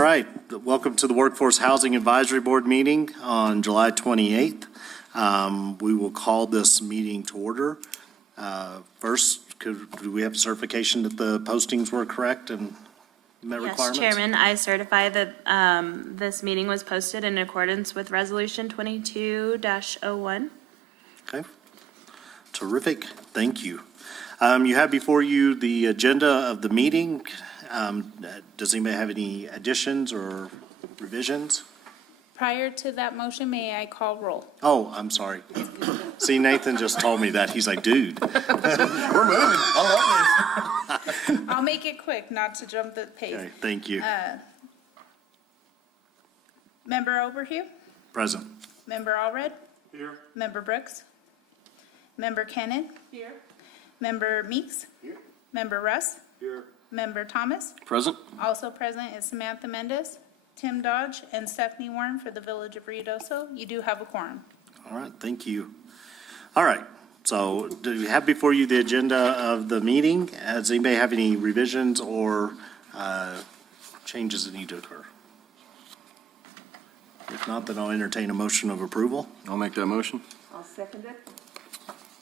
All right, welcome to the Workforce Housing Advisory Board meeting on July 28th. We will call this meeting to order. First, do we have certification that the postings were correct and met requirements? Yes, Chairman, I certify that this meeting was posted in accordance with Resolution 22-01. Okay, terrific, thank you. You have before you the agenda of the meeting. Does anybody have any additions or revisions? Prior to that motion, may I call roll? Oh, I'm sorry. See, Nathan just told me that. He's like, dude. We're moving. I love this. I'll make it quick, not to jump the pace. Okay, thank you. Member Oberhue? Present. Member Allred? Here. Member Brooks? Member Kennan? Here. Member Meeks? Here. Member Russ? Here. Member Thomas? Present. Also present is Samantha Mendez, Tim Dodge, and Stephanie Warren for the Village of Ruidoso. You do have a quorum. All right, thank you. All right, so do you have before you the agenda of the meeting? Does anybody have any revisions or changes that need to occur? If not, then I'll entertain a motion of approval. I'll make that motion. I'll second it.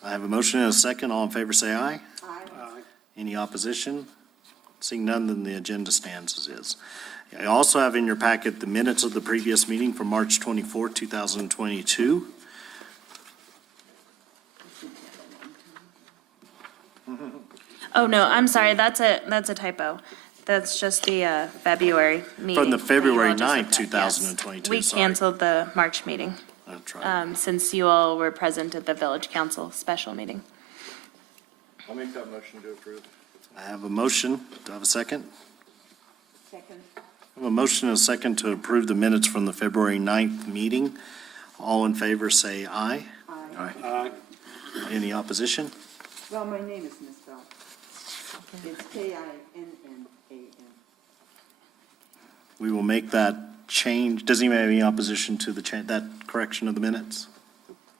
I have a motion and a second. All in favor, say aye. Aye. Any opposition? Seeing none, then the agenda stands as is. I also have in your packet the minutes of the previous meeting from March 24, 2022. Oh, no, I'm sorry, that's a typo. That's just the February meeting. From the that you February all just 9th, looked at. 2022, We sorry. canceled the March meeting, That's right. since you all were present at the Village Council special meeting. I'll make that motion to approve. I have a motion. Do I have a second? Second. I have a motion and a second to approve the minutes from the February 9th meeting. All in favor, say aye. Aye. Aye. Any opposition? Well, my name is misspelled. It's Kinnnan. We will make that change. Does anyone have any opposition to that correction of the minutes?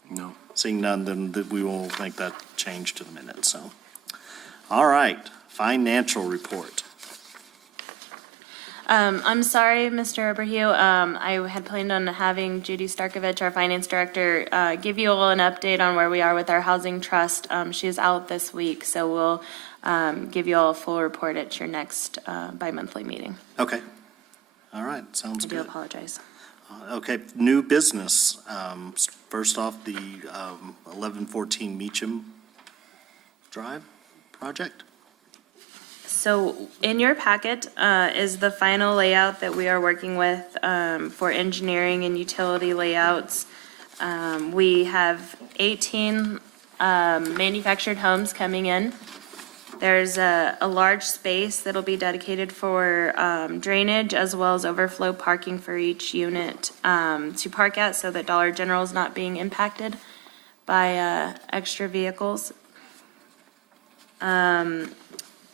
No. Seeing none, then we will make that change to the minutes, so. All right, financial report. I'm sorry, Mr. Oberhue. I had planned on having Judy Starkovich, our finance director, give you all an update on where we are with our housing trust. She's out this week, so we'll give you all a full report at your next bi-monthly meeting. Okay. All right, sounds I do good. apologize. Okay, new business. First off, the 1114 Meacham Drive project. So in your packet is the final layout that we are working with for engineering and utility layouts. We have 18 manufactured homes coming in. There's a large space that'll be dedicated for drainage as well as overflow parking for each unit to park at so that Dollar General is not being impacted by extra vehicles.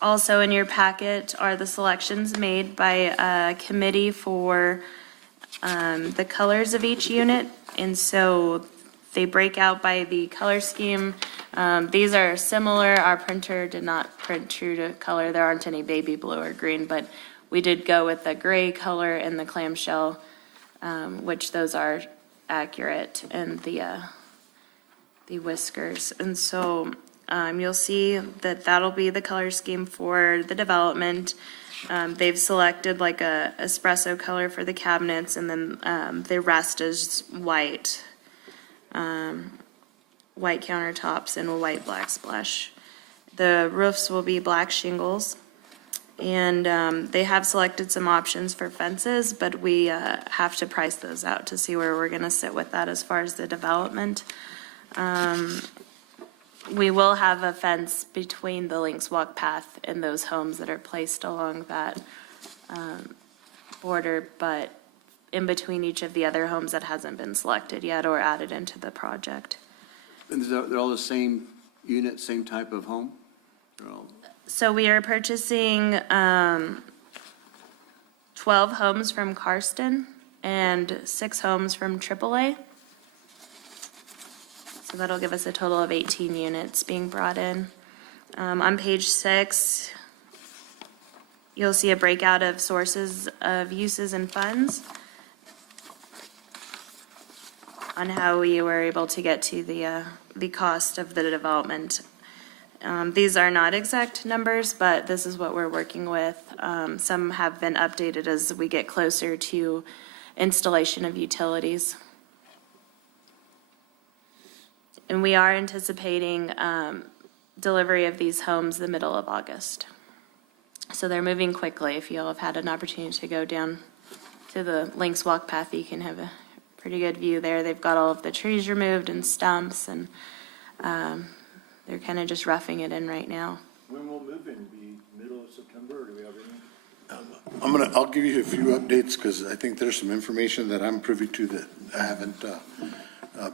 Also in your packet are the selections made by a committee for the colors of each unit. And so they break out by the color scheme. These are similar. Our printer did not print true to color. There aren't any baby blue or green, but we did go with the gray color and the clamshell, which those are accurate, and the whiskers. And so you'll see that that'll be the color scheme for the development. They've selected like a espresso color for the cabinets, and then the rest is white. White countertops and a white black splash. The roofs will be black shingles, and they have selected some options for fences, but we have to price those out to see where we're going to sit with that as far as the development. We will have a fence between the Lynx Walk path and those homes that are placed along that border, but in between each of the other homes that hasn't been selected yet or added into the project. And they're all the same unit, same type of home? They're all, So we are purchasing 12 homes from Karsten and 6 homes from AAA. So that'll give us a total of 18 units being brought in. On page 6, You'll see a breakout of sources of uses and funds on how we were able to get to the cost of the development. These are not exact numbers, but this is what we're working with. Some have been updated as we get closer to installation of utilities. And we are anticipating delivery of these homes the middle of August. So they're moving quickly. If you'll have had an opportunity to go down to the Lynx Walk Path, you can have a pretty good view there. They've got all of the trees removed and stumps, and they're kind of just roughing it in right now. When will move-in be? Middle of September, or do we have any? I'll give you a few updates, because I think there's some information that I'm privy to that I haven't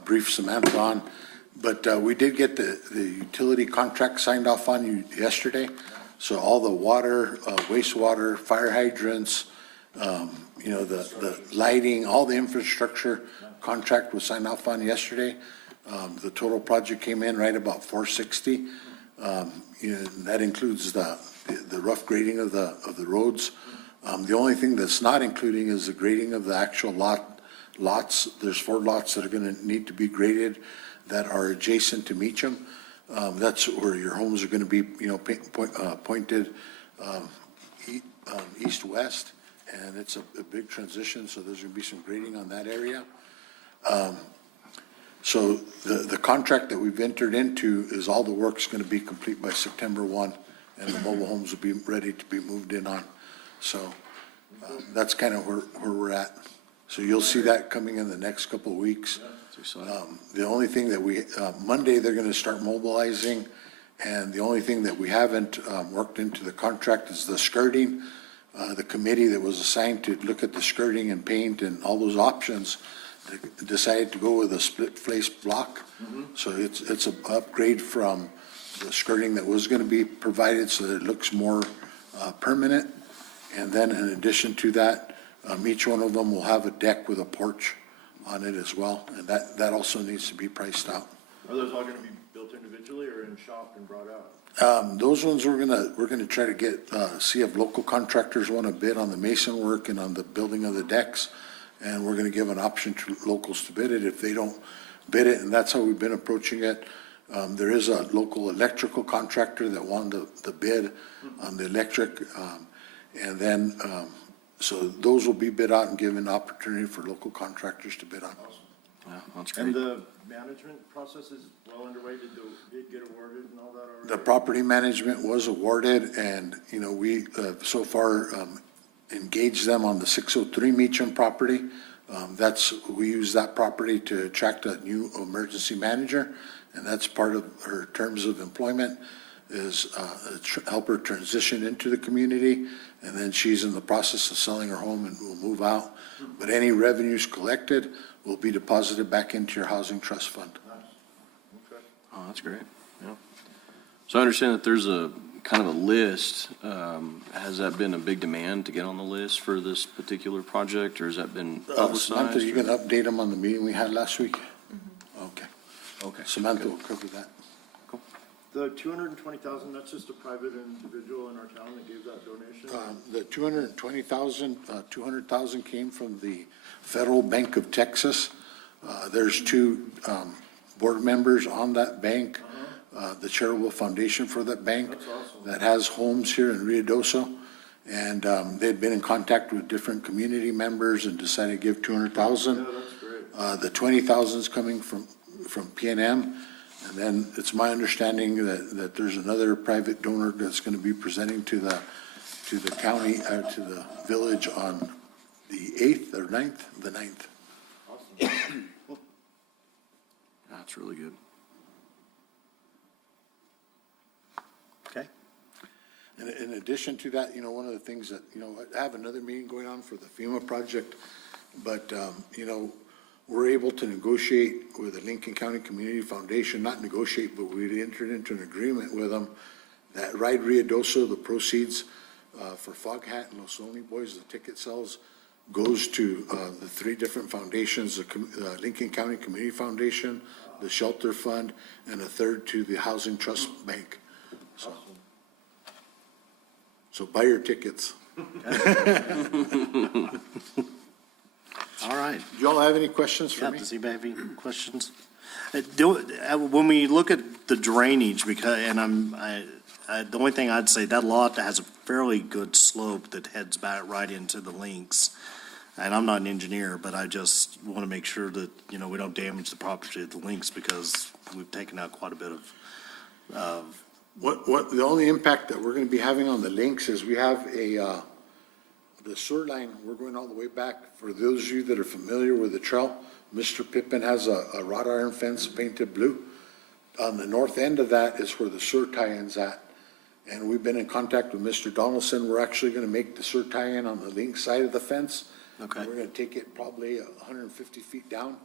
briefed Samantha on. But we did get the utility contract signed off on yesterday. So all the water, wastewater, fire hydrants, the lighting, all the infrastructure contract was signed off on yesterday. The total project came in right about 460. That includes the rough grading of the roads. The only thing that's not including is the grading of the actual lots. There's 4 lots that are going to need to be graded that are adjacent to Meacham. That's where your homes are going to be, pointed east-west, and it's a big transition, so there's going to be some grading on that area. So the contract that we've entered into is all the work's going to be complete by September 1, and the mobile homes will be ready to be moved in on. So that's kind of where we're at. So you'll see that coming in the next couple of weeks. The only thing that Monday, they're going to start mobilizing, and the only thing that we haven't worked into the contract is the skirting. The committee that was assigned to look at the skirting and paint and all those options decided to go with a split face block. So it's an upgrade from the skirting that was going to be provided so that it looks more permanent. And then in addition to that, each one of them will have a deck with a porch on it as well, and that also needs to be priced out. Are those all gonna be built individually or in shop and brought out? Those ones we're gonna try to get, see if local contractors want to bid on the mason work and on the building of the decks, and we're gonna give an option to locals to bid it if they don't bid it, and that's how we've been approaching it. There is a local electrical contractor that wanted the bid on the electric, and then, so those will be bid out and given opportunity for local contractors to bid on. Yeah, that's And great. the management process is well underway, did get awarded and all that already? The property management was awarded, and, we so far engaged them on the 603 Meacham property. We use that property to attract a new emergency manager, and that's part of her terms of employment, is help her transition into the community, and then she's in the process of selling her home and will move out. But any revenues collected will be deposited back into your housing trust fund. Okay. Oh, that's great, yeah. So I understand that there's a kind of a list. Has that been a big demand to get on the list for this particular project, or has that been publicized? Samantha, you can update them on the meeting we had last week? Okay. Okay. Samantha will cover that. The 220,000, that's just a private individual in our town that gave that donation? The 220,000, 200,000 came from the Federal Bank of Texas. There's 2 board members on that bank, the charitable foundation for that bank. That's awesome. That has homes here in Ruidoso. And they'd been in contact with different community members and decided to give 200,000. Yeah, that's great. The 20,000 is coming from PNM. And then it's my understanding that there's another private donor that's going to be presenting to the county, to the village on the 8th or 9th, the 9th. Awesome. That's really good. Okay. And in addition to that, one of the things that, I have another meeting going on for the FEMA project, but, we're able to negotiate with the Lincoln County Community Foundation, not negotiate, but we entered into an agreement with them that Ride Ruidoso, the proceeds for Fog Hat and Los Lonely Boys, the ticket sales, goes to the 3 different foundations, the Lincoln County Community Foundation, the Shelter Fund, and a third to the Housing Trust Bank. So, So buy your tickets. All right. Do y'all have any questions for Yeah, me? does anybody have any questions? When we look at the drainage, because, and the only thing I'd say, that lot has a fairly good slope that heads back right into the links. And I'm not an engineer, but I just want to make sure that, we don't damage the property at the links because we've taken out quite a bit of, The only impact that we're gonna be having on the links is we have the sewer line, we're going all the way back. For those of you that are familiar with the trail, Mr. Pippin has a wrought iron fence painted blue. On the north end of that is where the sewer tie-in's at. And we've been in contact with Mr. Donaldson. We're actually gonna make the sewer tie-in on the link side of the fence. Okay. We're gonna take it probably 150 feet down.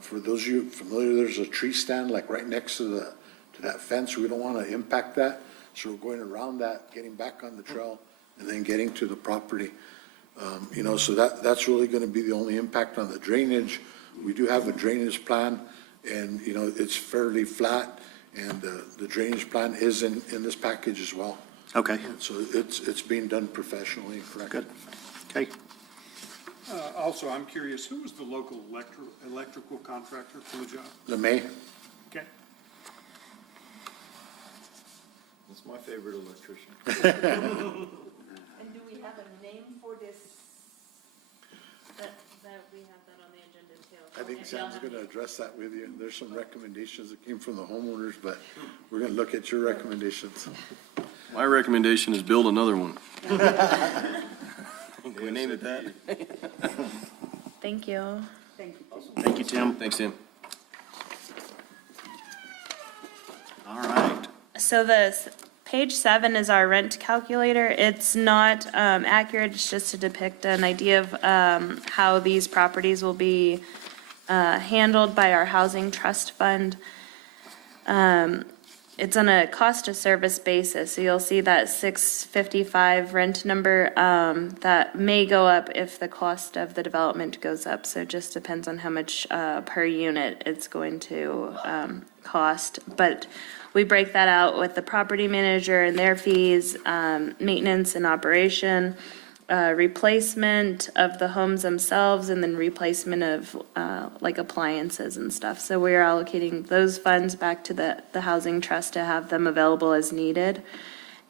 For those of you familiar, there's a tree stand like right next to that fence. We don't wanna impact that. So we're going around that, getting back on the trail, and then getting to the property. So that's really gonna be the only impact on the drainage. We do have a drainage plan, and, it's fairly flat, and the drainage plan is in this package as well. okay, So it's being done professionally, correct? good. Okay. Also, I'm curious, who was the local electrical contractor for the job? LeMay? Okay. That's my favorite electrician. And do we have a name for this? That we have that on the agenda too. I think If y'all Sam's have gonna address that with you. There's some recommendations that came from the homeowners, but we're gonna look at your recommendations. My recommendation is build another one. Can we name it that? Thank you. Thank you. Thank you, Tim. Thanks, Tim. All right. So page 7 is our rent calculator. It's not accurate, it's just to depict an idea of how these properties will be handled by our housing trust fund. It's on a cost of service basis, so you'll see that 655 rent number that may go up if the cost of the development goes up. So it just depends on how much per unit it's going to cost. But we break that out with the property manager and their fees, maintenance and operation, replacement of the homes themselves, and then replacement of like appliances and stuff. So we're allocating those funds back to the housing trust to have them available as needed.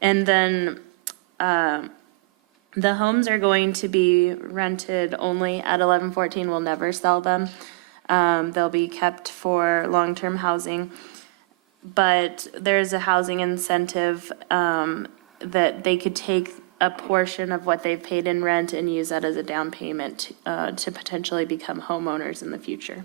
And then the homes are going to be rented only at 1114. We'll never sell them. They'll be kept for long-term housing. But there's a housing incentive that they could take a portion of what they've paid in rent and use that as a down payment to potentially become homeowners in the future.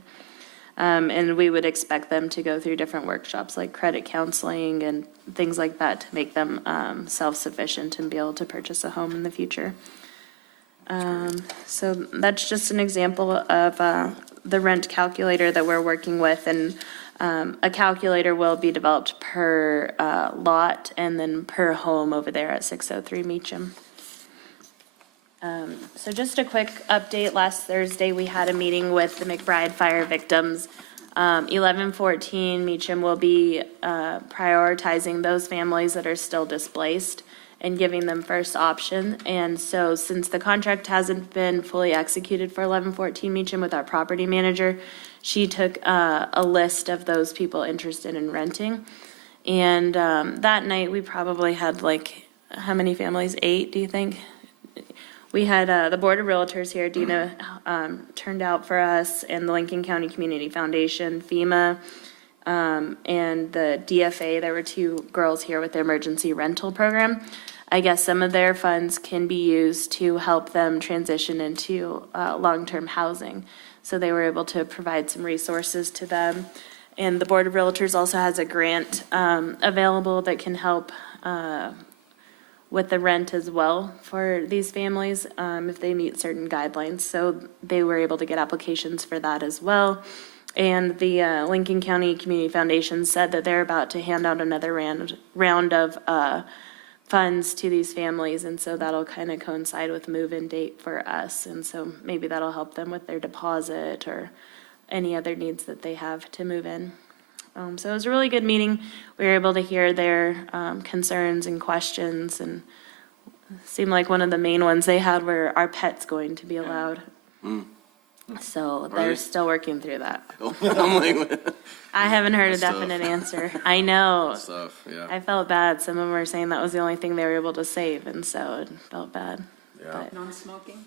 And we would expect them to go through different workshops like credit counseling and things like that to make them self-sufficient and be able to purchase a home in the future. So that's just an example of the rent calculator that we're working with, and a calculator will be developed per lot and then per home over there at 603 Meacham. So just a quick update. Last Thursday, we had a meeting with the McBride fire victims. 1114 Meacham will be prioritizing those families that are still displaced and giving them first option. And so since the contract hasn't been fully executed for 1114 Meacham with our property manager, she took a list of those people interested in renting. And that night, we probably had like, how many families? 8, do you think? We had the Board of Realtors here, Dina, turned out for us, and the Lincoln County Community Foundation, FEMA, and the DFA. There were 2 girls here with the emergency rental program. I guess some of their funds can be used to help them transition into long-term housing. So they were able to provide some resources to them. And the Board of Realtors also has a grant available that can help with the rent as well for these families if they meet certain guidelines. So they were able to get applications for that as well. And the Lincoln County Community Foundation said that they're about to hand out another round of funds to these families, and so that'll kind of coincide with move-in date for us, and so maybe that'll help them with their deposit or any other needs that they have to move in. So it was a really good meeting. We were able to hear their concerns and questions, and seemed like one of the main ones they had were, are pets going to be allowed? So they? they're still working through that. I'm like, I haven't heard a That's tough. definite answer. I know. stuff, yeah. I felt bad. Some of them were saying that was the only thing they were able to save, and so it felt bad. Yeah. But Non-smoking?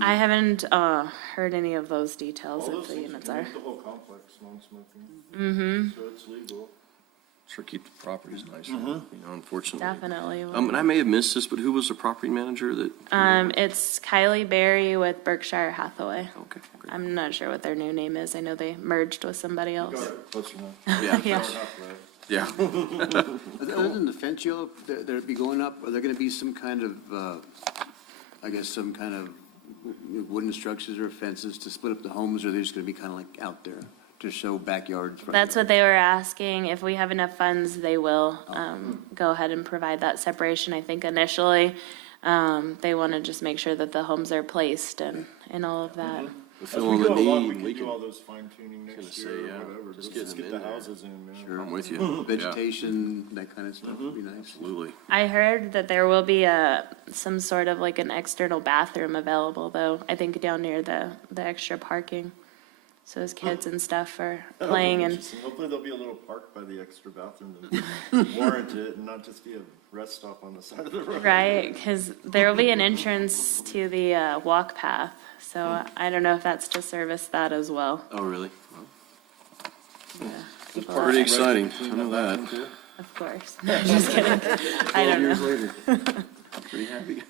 I haven't heard any of those details All of those the things units can are. make the whole complex non-smoking. So it's legal. Sure keep the properties nice, you know, unfortunately. Definitely. And I may have missed this, but who was the property manager that? It's Kylie Berry with Berkshire Hathaway. Okay, great. I'm not sure what their new name is. I know they merged with somebody else. Got it, close enough. Yeah, Yeah. Fair enough, right? yeah. Other than the fence, Joe, that'd be going up, are there gonna be some kind of, I guess, some kind of wooden structures or fences to split up the homes, or are they just gonna be kind of like out there to show backyards? That's what they were asking. If we have enough funds, they will go ahead and provide that separation. I think initially, they want to just make sure that the homes are placed and all of that. As Fill in we the go along, need, we we can do can- all those fine tuning gonna next say, year yeah, or whatever. just Let's get get them the in there. houses in, man. Sure, I'm with you. Yeah, Vegetation, that kind of stuff would be nice. absolutely. I heard that there will be some sort of like an external bathroom available, though, I think down near the extra parking. So as kids and stuff are That'll be playing and, interesting. Hopefully there'll be a little park by the extra bathroom to warrant it and not just be a rest stop on the side of the road. right, because there will be an entrance to the walk path. So I don't know if that's to service that as well. Oh, really? Yeah, people Pretty are- exciting, I Clean know that. bathroom too. Of course. No, just kidding. I don't know. later. Pretty happy.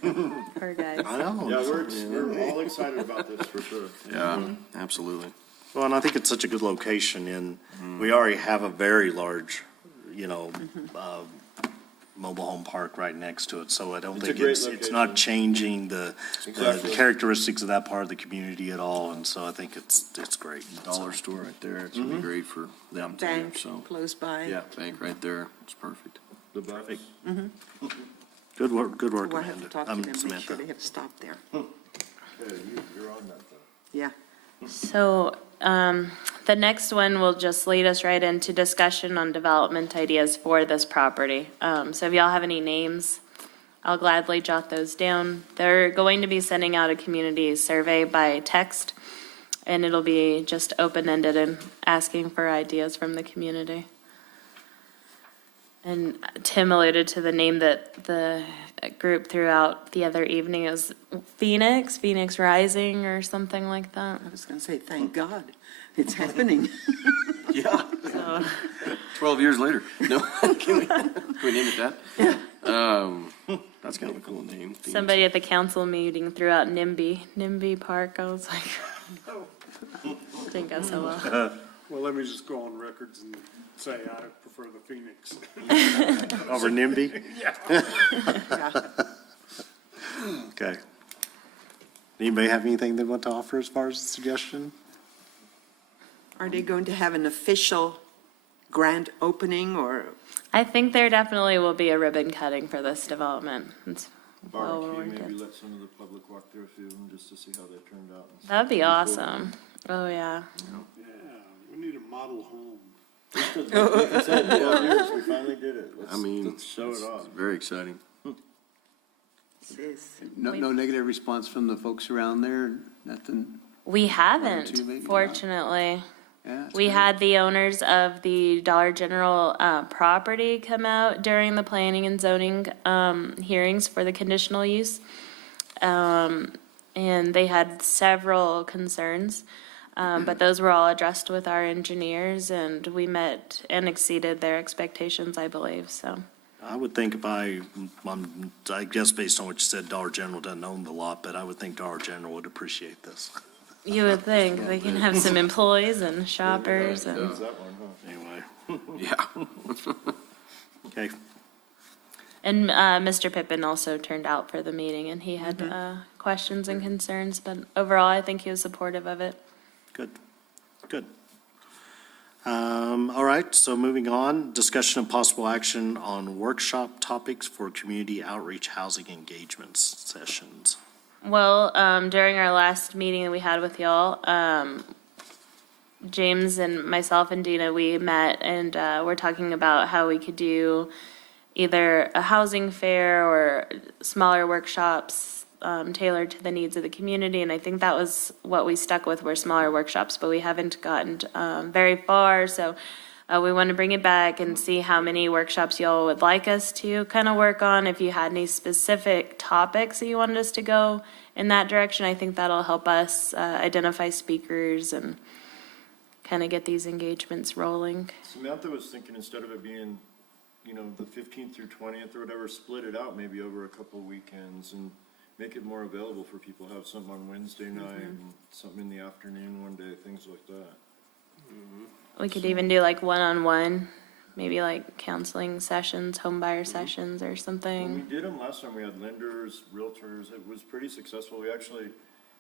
Poor guys. I know. Yeah, we're all excited about this for sure. Yeah, absolutely. Well, and I think it's such a good location, and we already have a very large, mobile home park right next to it, so I don't It's a think great it's location. not changing the Exactly. characteristics of that part of the community at all, and so I think it's great. Dollar store right there, it's gonna be great for them too, Bank so. close by. Yeah, bank right there, it's perfect. The bus. Good work, We'll have to Amanda. talk to them, make sure Samantha. they have stopped there. Okay, you're on that though. Yeah. So, the next one will just lead us right into discussion on development ideas for this property. So if y'all have any names, I'll gladly jot those down. They're going to be sending out a community survey by text, and it'll be just open-ended and asking for ideas from the community. And Tim alluded to the name that the group threw out the other evening. It was Phoenix Rising or something like that. I was gonna say, thank God, it's happening. Yeah. So, 12 years later. No, can we name it that? Yeah. That's kind of a cool name. somebody at the council meeting threw out NIMBY Park. I was like, didn't go so well. Well, let me just go on records and say I prefer the Phoenix. Over NIMBY? Yeah. Okay. Anybody have anything they want to offer as far as a suggestion? Are they going to have an official grand opening or, I think there definitely will be a ribbon cutting for this development. It's well Barbecue, warranted. maybe let some of the public walk there a few of them just to see how they turned out. and That'd be stuff. Pretty cool. awesome. Oh, yeah. Yeah, we need a model home. Like I said, 12 years, we finally did it. I mean, Let's show it off. it's very exciting. sis? No negative response from the folks around there, nothing? We haven't, two, maybe? fortunately. Yeah, that's We great. had the owners of the Dollar General property come out during the planning and zoning hearings for the conditional use. And they had several concerns, but those were all addressed with our engineers, and we met and exceeded their expectations, I believe, so. I would think I guess based on what you said, Dollar General doesn't own the lot, but I would think Dollar General would appreciate this. You would think they can have some employees and shoppers and. Use that one, huh? Anyway, Yeah. okay. And Mr. Pippin also turned out for the meeting, and he had questions and concerns, but overall, I think he was supportive of it. Good, good. All right, so moving on, discussion of possible action on workshop topics for community outreach housing engagements sessions. Well, during our last meeting that we had with y'all, James and myself and Dina, we met and we're talking about how we could do either a housing fair or smaller workshops tailored to the needs of the community. And I think that was what we stuck with, were smaller workshops, but we haven't gotten very far. So we want to bring it back and see how many workshops y'all would like us to kind of work on. If you had any specific topics that you wanted us to go in that direction, I think that'll help us identify speakers and kind of get these engagements rolling. Samantha was thinking instead of it being, the 15th through 20th or whatever, split it out maybe over a couple of weekends and make it more available for people. Have something on Wednesday night and something in the afternoon one day, things like that. We could even do like one-on-one, maybe like counseling sessions, home buyer sessions or When we something. did them last time, we had lenders, realtors. It was pretty successful. We actually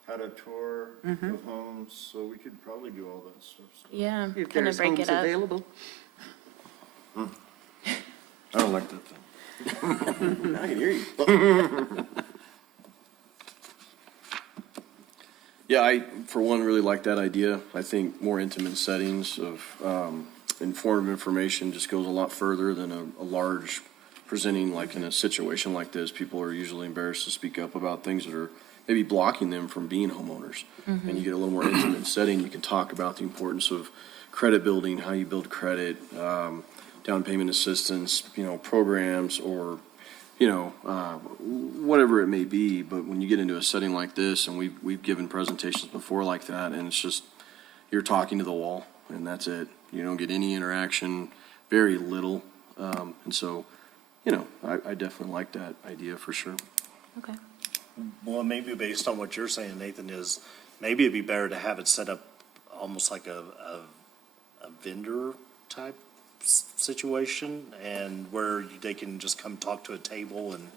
had a tour of homes, so we could probably do all that stuff. So. Yeah, If kind of there's break homes it up. available. I don't like that thing. I can hear you. Yeah, I, for one, really like that idea. I think more intimate settings of informative information just goes a lot further than a large presenting, like in a situation like this. People are usually embarrassed to speak up about things that are maybe blocking them from being homeowners. And you get a little more intimate setting, you can talk about the importance of credit building, how you build credit, down payment assistance, programs, or whatever it may be. But when you get into a setting like this, and we've given presentations before like that, and it's just, you're talking to the wall, and that's it. You don't get any interaction, very little. And so, I definitely like that idea for sure. Okay. Well, maybe based on what you're saying, Nathan, is maybe it'd be better to have it set up almost like a vendor type situation, and where they can just come talk to a table, and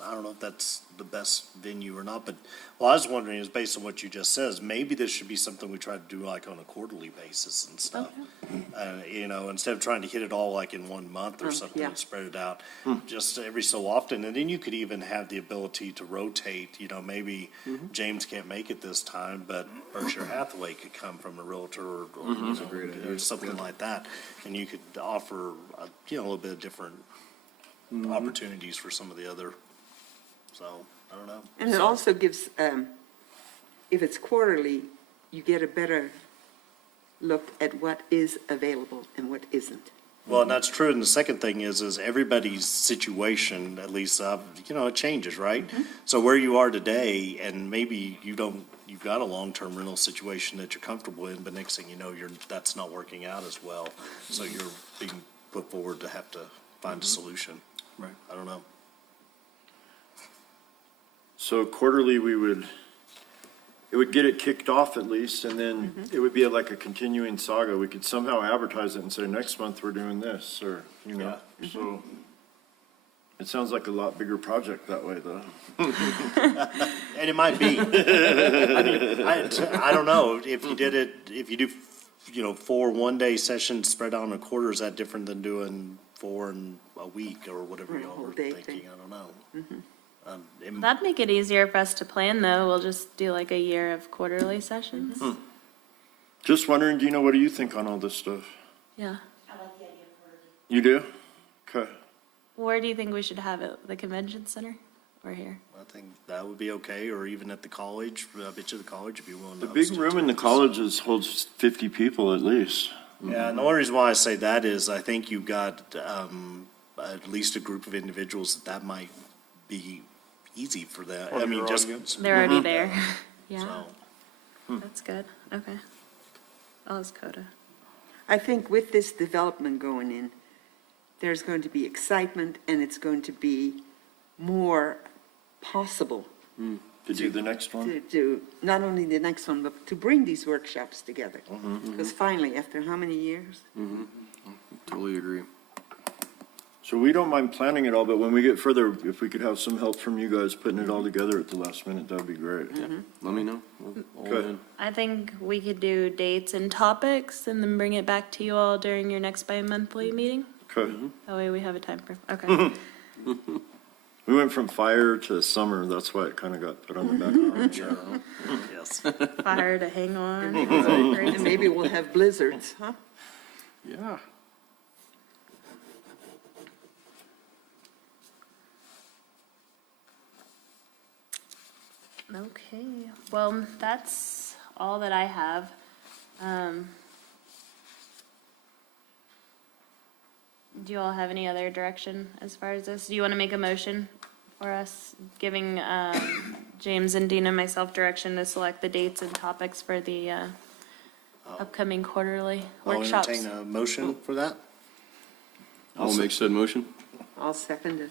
I don't know if that's the best venue or not, but what I was wondering is, based on what you just said, maybe this should be something we try to do like on a quarterly basis and stuff. Instead of trying to hit it all like in 1 month or something, yeah. and spread it out just every so often. And then you could even have the ability to rotate, maybe James can't make it this time, but Berkshire Hathaway could come from a realtor or something like that. And you could offer, a little bit of different opportunities for some of the other. So, I don't know. And it also gives, if it's quarterly, you get a better look at what is available and what isn't. Well, and that's true. And the second thing is everybody's situation, at least, it changes, right? So where you are today, and maybe you've got a long-term rental situation that you're comfortable in, but next thing you know, that's not working out as well. So you're being put forward to have to find a solution. Right. I don't know. So quarterly, it would get it kicked off at least, and then it would be like a continuing saga. We could somehow advertise it and say, next month we're doing this, or, so. It sounds like a lot bigger project that way, though. And it might be. I mean, I don't know. If you do, 4 one-day sessions spread out on a quarter, is that different than doing 4 in a week or whatever Or a y'all whole were day thinking? thing. I don't know. That'd make it easier for us to plan, though. We'll just do like a year of quarterly sessions. Just wondering, Gina, what do you think on all this stuff? Yeah. You do? Okay. Where do you think we should have it? The convention center or here? I think that would be okay, or even at the college. I bet you the college would be willing to. The big host it room in the too. colleges holds 50 people at least. Yeah, and the only reason why I say that is I think you've got at least a group of individuals that might be easy for that. I mean, just They're already there. Yeah, so. that's good. Okay. I'll ask Coda. I think with this development going in, there's going to be excitement, and it's going to be more possible To do the next one? to do, not only the next one, but to bring these workshops together. Because finally, after how many years? Totally agree. So we don't mind planning it all, but when we get further, if we could have some help from you guys putting it all together at the last minute, that'd be great. Let me know. All Okay. in. I think we could do dates and topics and then bring it back to you all during your next bi-monthly meeting. Okay. That way we have a time frame. Okay. We went from fire to summer, that's why it kind of got put on the back burner. Yes. Fire to hang on. And maybe we'll have blizzards, huh? Yeah. Okay, well, that's all that I have. Do you all have any other direction as far as this? Do you want to make a motion for us, giving James and Dina and myself direction to select the dates and topics for the upcoming quarterly I'll workshops? entertain a motion for that. I'll make said motion. I'll second it.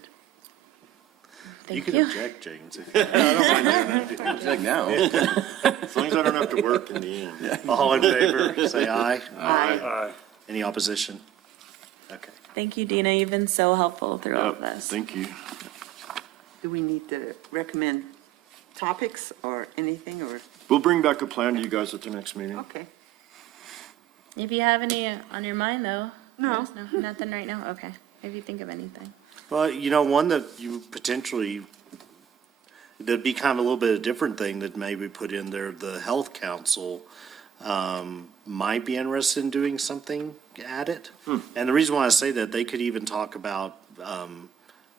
You Thank can you. object, James. if you- I don't mind doing that. Like now. As long as I don't have to work in the end. All in favor, say aye. Aye. Any opposition? Okay. Thank you, Dina. You've been so helpful through all of this. Thank you. Do we need to recommend topics or anything, or, We'll bring back a plan to you guys at the next meeting. okay. If you have any on your mind, though. No. let us know. Nothing right now? Okay. If you think of anything. Well, one that you potentially, that'd be kind of a little bit of a different thing that maybe put in there, the health council might be interested in doing something at it. And the reason why I say that, they could even talk about,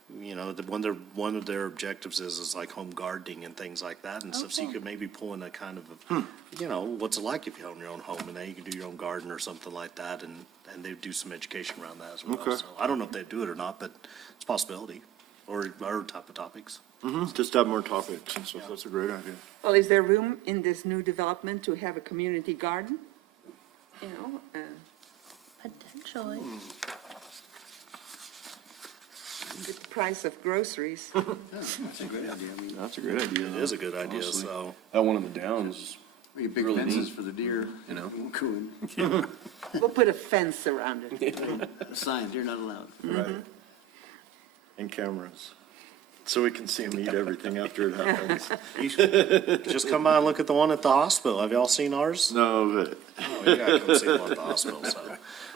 one of their objectives is like home gardening and things like that and stuff. So you could maybe pull in a kind of, what's it like if you own your own home, and then you could do your own garden or something like that, and they do some education around that as well. Okay. So I don't know if they do it or not, but it's a possibility, or type of topics. Just have more topics and stuff. That's a great idea. Well, is there room in this new development to have a community garden? Potentially. The price of groceries. That's a great idea. I mean, That's a great idea. It is a good idea, honestly. so. That one in the downs, we get big Really fences neat. for the deer, you know. coon, We'll put a fence around it. sign, deer not allowed. Right. And cameras. So we can see them eat everything after it happens. Just come by and look at the one at the hospital. Have y'all seen ours? No, but Oh, you gotta come see the one at the hospital,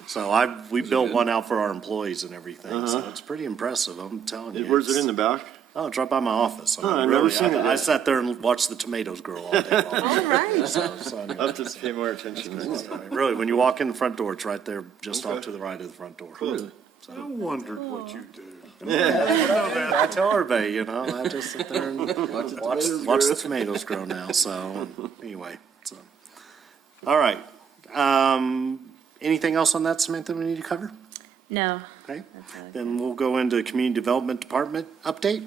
so we built one out for our employees and everything, so it's pretty impressive, I'm telling you. where's it in the back? Oh, it's right by my office. I mean, I've never really, seen it I yet. sat there and watched the tomatoes grow all day long. All right. So anyway, I'll have to pay more attention next time. really, when you walk in the front door, it's right there, just off Okay. to the right of the front door. Cool. I wondered what you do. I tell everybody, I just sit there and watch the tomatoes grow now, so, anyway, so. All right, anything else on that, Samantha, we need to cover? No. Okay, That's all. then we'll go into Community Development Department update.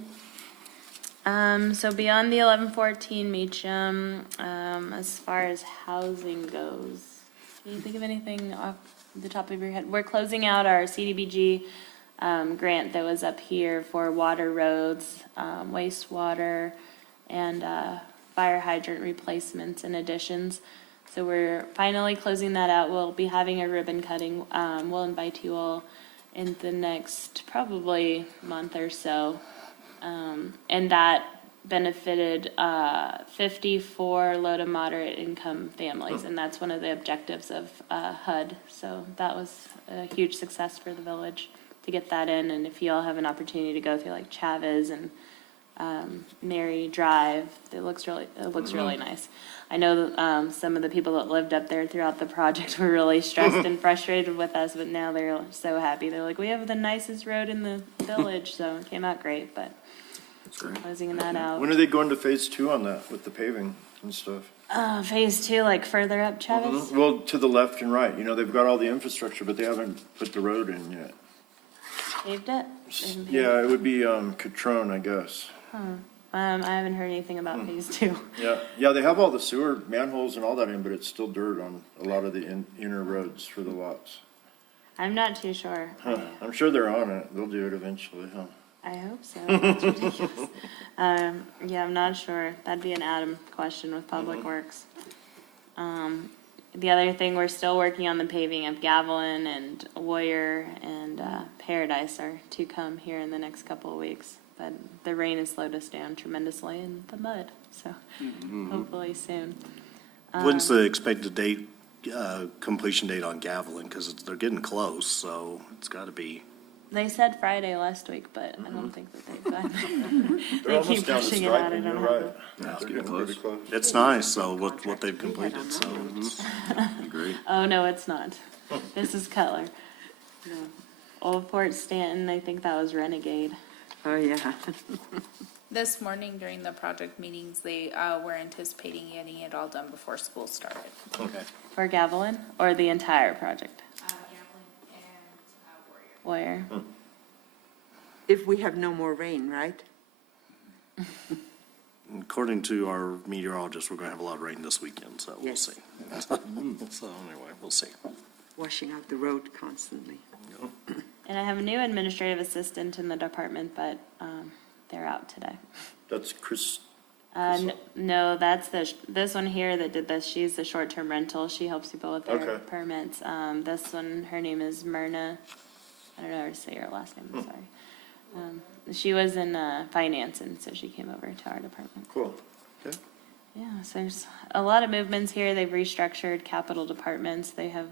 So beyond the 1114 Meacham, as far as housing goes, can you think of anything off the top of your head? We're closing out our CDBG grant that was up here for water roads, wastewater, and fire hydrant replacements and additions. So we're finally closing that out. We'll be having a ribbon cutting. We'll invite you all in the next probably month or so. And that benefited 54 low to moderate income families, and that's one of the objectives of HUD. So that was a huge success for the village to get that in. And if you all have an opportunity to go through like Chavez and Mary Drive, it looks really nice. I know that, some of the people that lived up there throughout the project were really stressed and frustrated with us, but now they're so happy. They're like, we have the nicest road in the village, so it came out great, but closing that out. When are they going to phase 2 on that with the paving and stuff? Phase 2, like further up Chavez? Well, to the left and right, they've got all the infrastructure, but they haven't put the road in yet. Paved it? Yeah, it would be, Catrone, I guess. I haven't heard anything about phase 2. Yeah, they have all the sewer manholes and all that in, but it's still dirt on a lot of the inner roads for the lots. I'm not too sure. I'm sure they're on it. They'll do it eventually, huh? I hope so. That's ridiculous. Yeah, I'm not sure. That'd be an Adam question with Public Works. The other thing, we're still working on the paving of Gavilan and Warrior and Paradise are to come here in the next couple of weeks. But the rain has slowed us down tremendously in the mud, so hopefully soon. When's the expected date, completion date on Gavilan? Because they're getting close, so it's got to be. They said Friday last week, but I don't think that they've gotten. They're They almost keep down to pushing it out. I striping, don't you're know. right. Yeah, it's They're getting getting pretty close. close. It's nice, so what they've completed, so. Great. Oh, no, it's not. This is Cutler. No. Old Fort Stanton, I think that was Renegade. Oh, yeah. This morning during the project meetings, they were anticipating getting it all done before school started. Okay. For Gavilan or the entire project? Gambling and Warrior. Warrior. If we have no more rain, right? According to our meteorologist, we're gonna have a lot of rain this weekend, so we'll Yes. see. So anyway, we'll see. Washing out the road constantly. And I have a new administrative assistant in the department, but they're out today. That's Chris, No, that's this one here that did this. She's the short-term rental. She helps people with their Okay. permits. This one, her name is Myrna. I don't know how to say her last name, I'm sorry. She was in finance, and so she came over to our department. cool. Okay. Yeah, so there's a lot of movements here. They've restructured capital departments. They have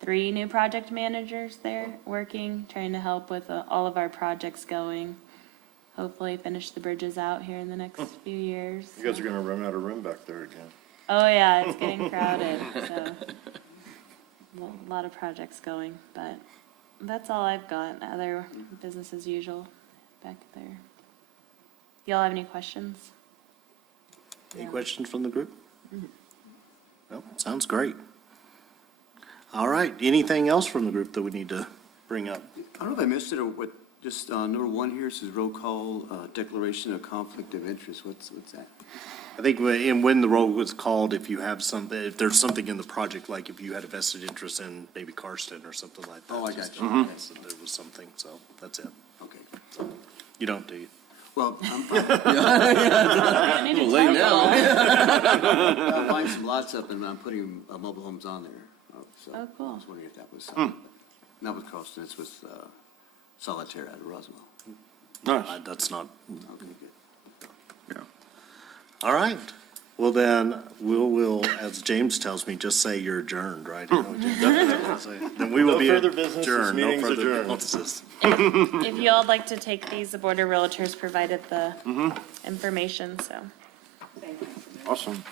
3 new project managers there working, trying to help with all of our projects going. Hopefully finish the bridges out here in the next few years. You guys are gonna run out of room back there again. Oh, yeah, it's getting crowded, so a lot of projects going, but that's all I've got. Other business as usual back there. Y'all have any questions? Any Yeah. questions from the group? Well, sounds great. All right, anything else from the group that we need to bring up? I don't know if I missed it or what, just number 1 here says roll call, declaration of conflict of interest. What's that? I think when the roll was called, if you have something, if there's something in the project, like if you had a vested interest in maybe Karsten or something like that. Oh, I just got in case that there was something, so that's it. Okay. You don't, do you? Well, I'm fine. I need to late talk. I'm buying some lots up and I'm putting mobile homes on there. So Oh, cool. I was wondering if that was something. Not with Carlston, it's with Solitaire out of Roswell. That's not, Okay, good. all right. Well, then, we'll, as James tells me, just say you're adjourned, right? Then we will No be further business, this adjourned. No meeting's further adjourned. business. If you all would like to take these, the Board of Realtors provided the information, so. Awesome.